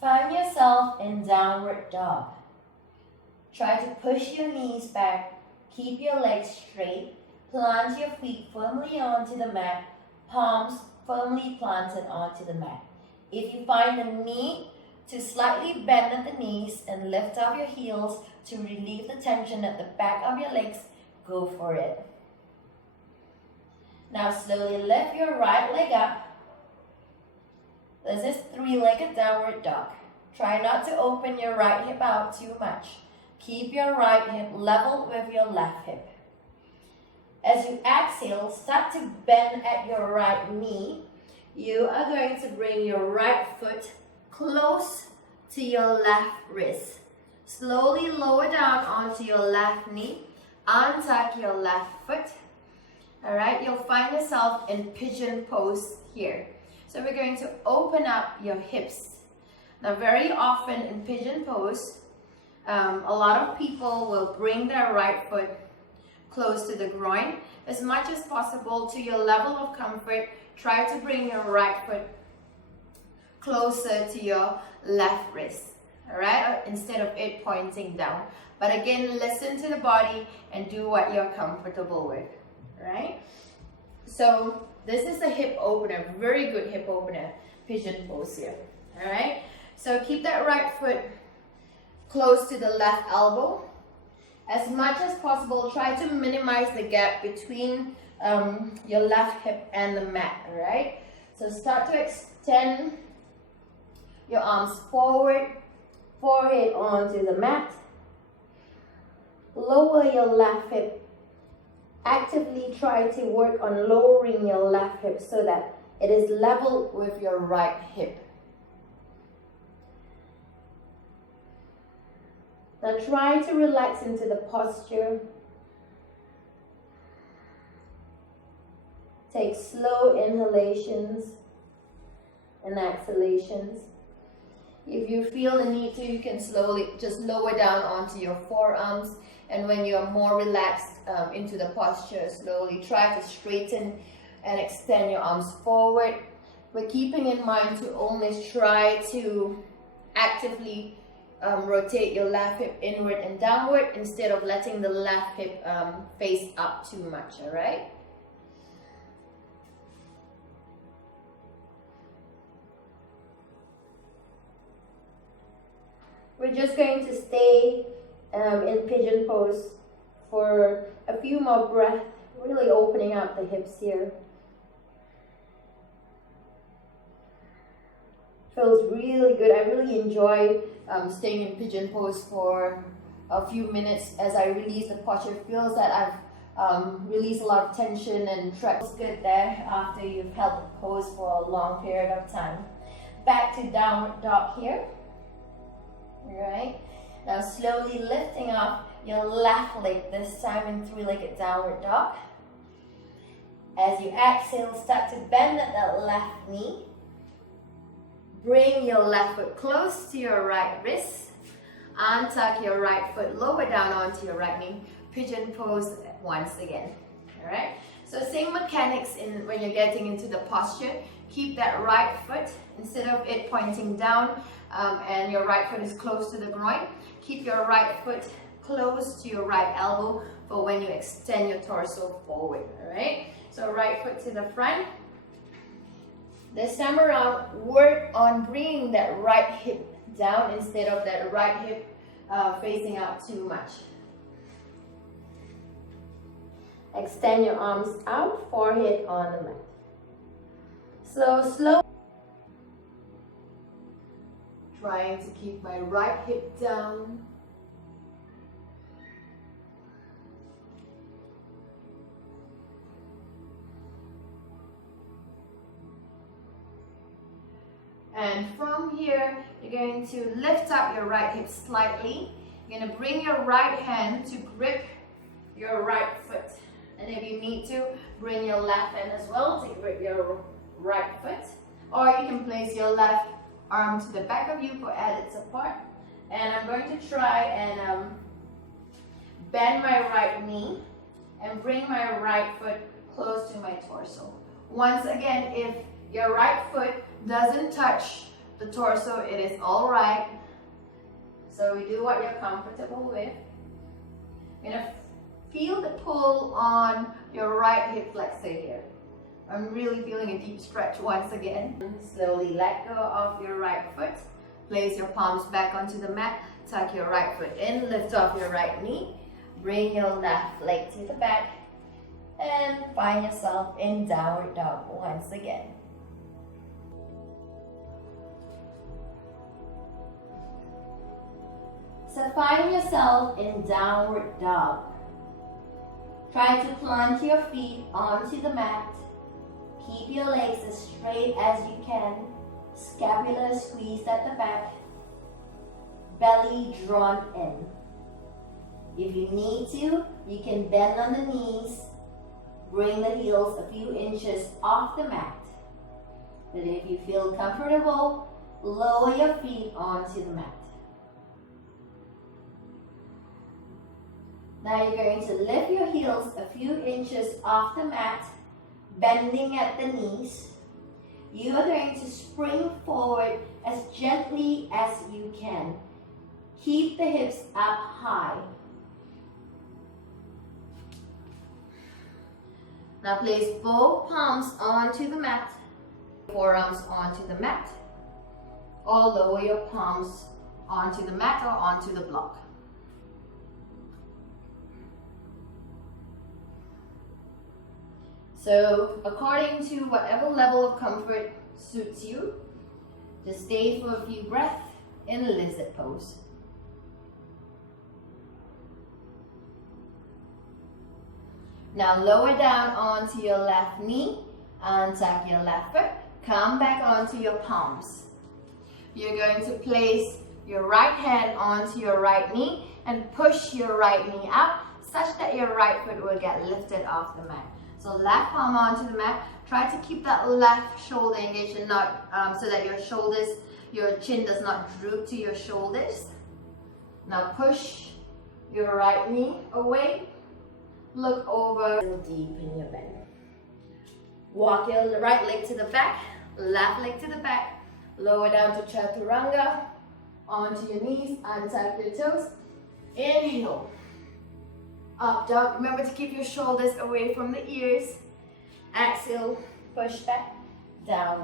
Find yourself in downward dog. Try to push your knees back, keep your legs straight, plant your feet firmly onto the mat, palms firmly planted onto the mat. If you find the need to slightly bend at the knees and lift up your heels to relieve the tension at the back of your legs, go for it. Now slowly lift your right leg up. This is three-legged downward dog. Try not to open your right hip out too much. Keep your right hip level with your left hip. As you exhale, start to bend at your right knee. You are going to bring your right foot close to your left wrist. Slowly lower down onto your left knee. Untuck your left foot. Alright, you'll find yourself in pigeon pose here. So we're going to open up your hips. Now very often in pigeon pose, a lot of people will bring their right foot close to the groin. As much as possible to your level of comfort, try to bring your right foot closer to your left wrist, alright, instead of it pointing down. But again, listen to the body and do what you're comfortable with, right? So this is a hip opener, very good hip opener, pigeon pose here, alright? So keep that right foot close to the left elbow. As much as possible, try to minimize the gap between your left hip and the mat, alright? So start to extend your arms forward, forehead onto the mat. Lower your left hip. Actively try to work on lowering your left hip so that it is level with your right hip. Now try to relax into the posture. Take slow inhalations and exhalations. If you feel the need to, you can slowly just lower down onto your forearms. And when you're more relaxed into the posture, slowly try to straighten and extend your arms forward. But keeping in mind to always try to actively rotate your left hip inward and downward instead of letting the left hip face up too much, alright? We're just going to stay in pigeon pose for a few more breaths, really opening up the hips here. Feels really good. I really enjoy staying in pigeon pose for a few minutes as I release the posture. It feels that I've released a lot of tension and feels good there after you've held the pose for a long period of time. Back to downward dog here. Alright, now slowly lifting up your left leg, this time in three-legged downward dog. As you exhale, start to bend at that left knee. Bring your left foot close to your right wrist. Untuck your right foot, lower down onto your right knee. Pigeon pose once again. Alright, so same mechanics in when you're getting into the posture. Keep that right foot, instead of it pointing down and your right foot is close to the groin, keep your right foot close to your right elbow for when you extend your torso forward, alright? So right foot to the front. This time around, work on bringing that right hip down instead of that right hip facing out too much. Extend your arms out, forehead on the mat. So slow. Trying to keep my right hip down. And from here, you're going to lift up your right hip slightly. You're going to bring your right hand to grip your right foot. And if you need to, bring your left hand as well to grip your right foot. Or you can place your left arm to the back of you for added support. And I'm going to try and bend my right knee and bring my right foot close to my torso. Once again, if your right foot doesn't touch the torso, it is all right. So we do what you're comfortable with. You're gonna feel the pull on your right hip flexor here. I'm really feeling a deep stretch once again. Slowly let go of your right foot. Place your palms back onto the mat. Tuck your right foot in, lift off your right knee. Bring your left leg to the back. And find yourself in downward dog once again. So find yourself in downward dog. Try to plant your feet onto the mat. Keep your legs as straight as you can. Scapula squeezed at the back. Belly drawn in. If you need to, you can bend on the knees. Bring the heels a few inches off the mat. But if you feel comfortable, lower your feet onto the mat. Now you're going to lift your heels a few inches off the mat, bending at the knees. You are going to spring forward as gently as you can. Keep the hips up high. Now place both palms onto the mat, forearms onto the mat, or lower your palms onto the mat or onto the block. So according to whatever level of comfort suits you, just stay for a few breaths in lizard pose. Now lower down onto your left knee, untuck your left foot, come back onto your palms. You're going to place your right hand onto your right knee and push your right knee out such that your right foot will get lifted off the mat. So left palm onto the mat. Try to keep that left shoulder engaged and not so that your chin does not droop to your shoulders. Now push your right knee away. Look over deep in your bend. Walk your right leg to the back, left leg to the back. Lower down to chaturanga. Onto your knees, untuck your toes. Inhale. Up dog. Remember to keep your shoulders away from the ears. Exhale, push back, down dog.